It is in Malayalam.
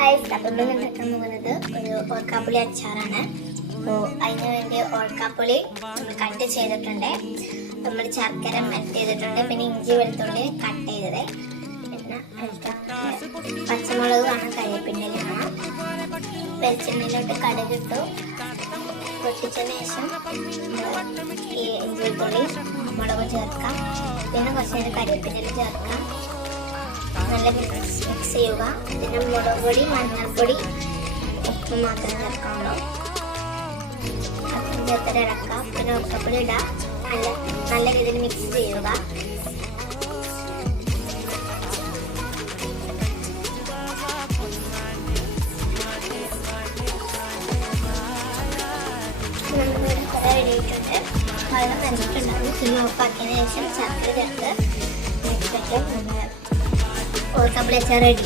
ഗായ്സ്, അപ്പം നമ്മൾ ഉണ്ടാക്കാൻ പോകുന്നത് ഒരു ഓർക്കാപ്പുളി അച്ചാറാണ്. അപ്പോൾ അതിന് വേണ്ടി ഓർക്കാപ്പുളി നമ്മൾ കട്ട് ചെയ്തിട്ടുണ്ട്, നമ്മൾ ശർക്കര മെൽറ്റ് ചെയ്തിട്ടുണ്ട്, പിന്നെ ഇഞ്ചി വെളുത്തുള്ളി കട്ട് ചെയ്തത്, പിന്നെ പച്ചമുളക് വേണം, കരിവേപ്പില വേണം. വെളിച്ചെണ്ണയിലോട്ട് കടുകിട്ടു പൊട്ടിച്ചതിന് ശേഷം ഈ ഇഞ്ചി വെളുത്തുള്ളി മുളക് ചേർക്കാം, പിന്നെ കുറച്ച് നേരം കരിവേപ്പില ചേർക്കാം. നല്ല മിക്സ് ചെയ്യുക. പിന്നെ മുളക് പൊടി, മഞ്ഞൾപ്പൊടി, ഉപ്പ് മാത്രം ചേർക്കാമല്ലോ. അപ്പം ചേർത്തിട്ട് ഇറക്കാം. പിന്നെ ഉപ്പപ്പൊടി ഇടാം. നല്ല രീതിയിൽ മിക്സ് ചെയ്യുക. റെഡിയായിട്ടുണ്ട്. വെള്ളം നനഞ്ഞിട്ടുണ്ടാകും. തീ ഓഫാക്കിയതിന് ശേഷം ശർക്കര ചേർത്ത് ഓർക്കാപ്പുളി അച്ചാർ റെഡി.